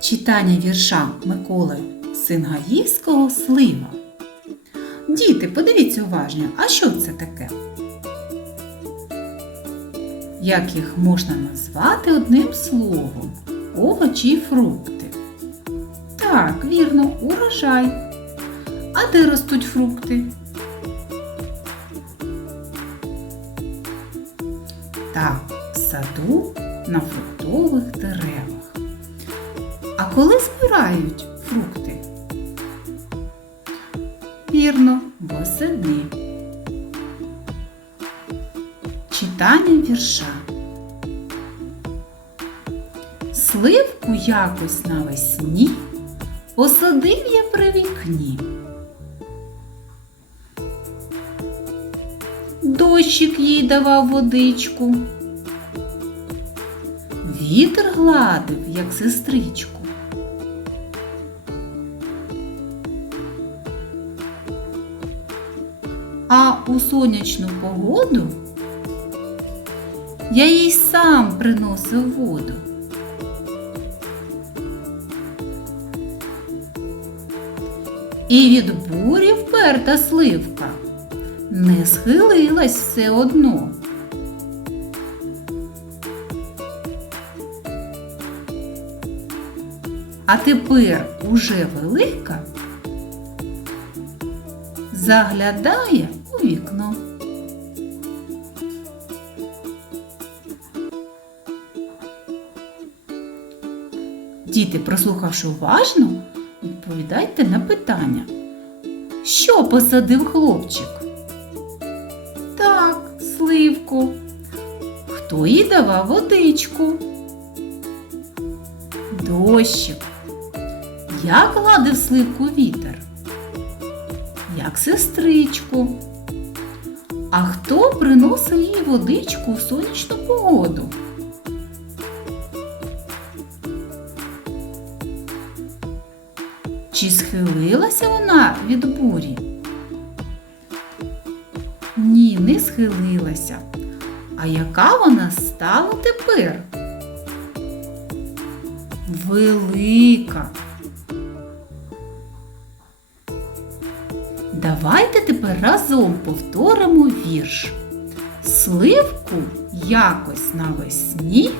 Читання вірша Миколи Сингаївського Слива. Діти, подивіться уважно, а що це таке? Як їх можна назвати одним словом? Овочі і фрукти. Так, вірно, урожай. А де ростуть фрукти? Так, в саду на фруктових деревах. А коли збирають фрукти? Вірно, восени. Читання вірша. Сливку якось навесні посадив я при вікні. Дощик їй давав водичку. Вітер гладив, як сестричку. А у сонячну погоду я їй сам приносив воду. І від бурі вперта сливка не схилилась все одно. А тепер уже велика заглядає вікно. Діти, прослухавши уважно, відповідайте на питання. Що посадив хлопчик? Так, сливку. Хто їй давав водичку? Дощик. Як гладив сливку вітер? Як сестричку. А хто приносив їй водичку в сонячну погоду? Чи схилилася вона від бурі? Ні, не схилилася. А яка вона стала тепер? Велика. Давайте тепер разом повторимо вірш. Сливку якось навесні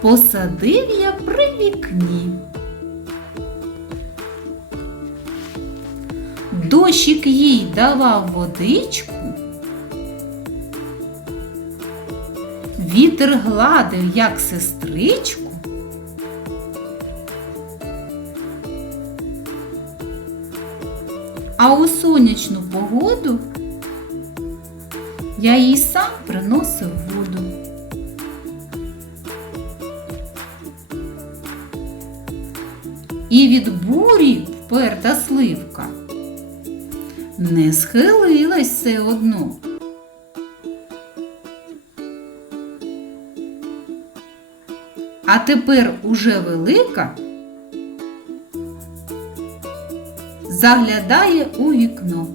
посадив я при вікні. Дощик їй давав водичку, вітер гладив, як сестричку. А у сонячну погоду я їй сам приносив воду. І від бурі вперта сливка не схилилась все одно. А тепер уже велика заглядає у вікно.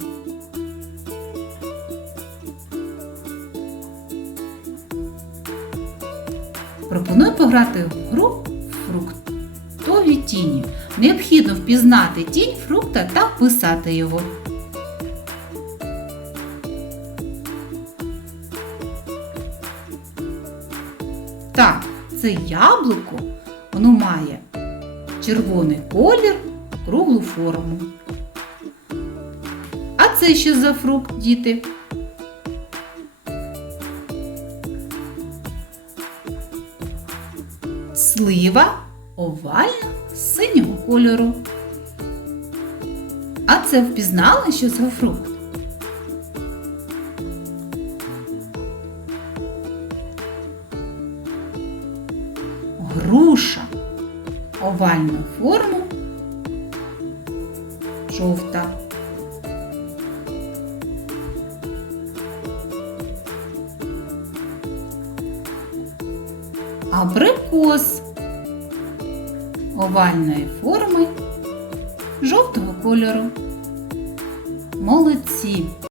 Пропоную пограти в гру фруктові тіні. Необхідно впізнати тінь фрукта та вписати його. Так, це яблуко, воно має червоний колір, круглу форму. Це що за фрукт, діти? Слива овальна синього кольору. А це впізнали, що за фрукт? груша овальну форму жовта. Абрикос овальної форми жовтого кольору. Молодці!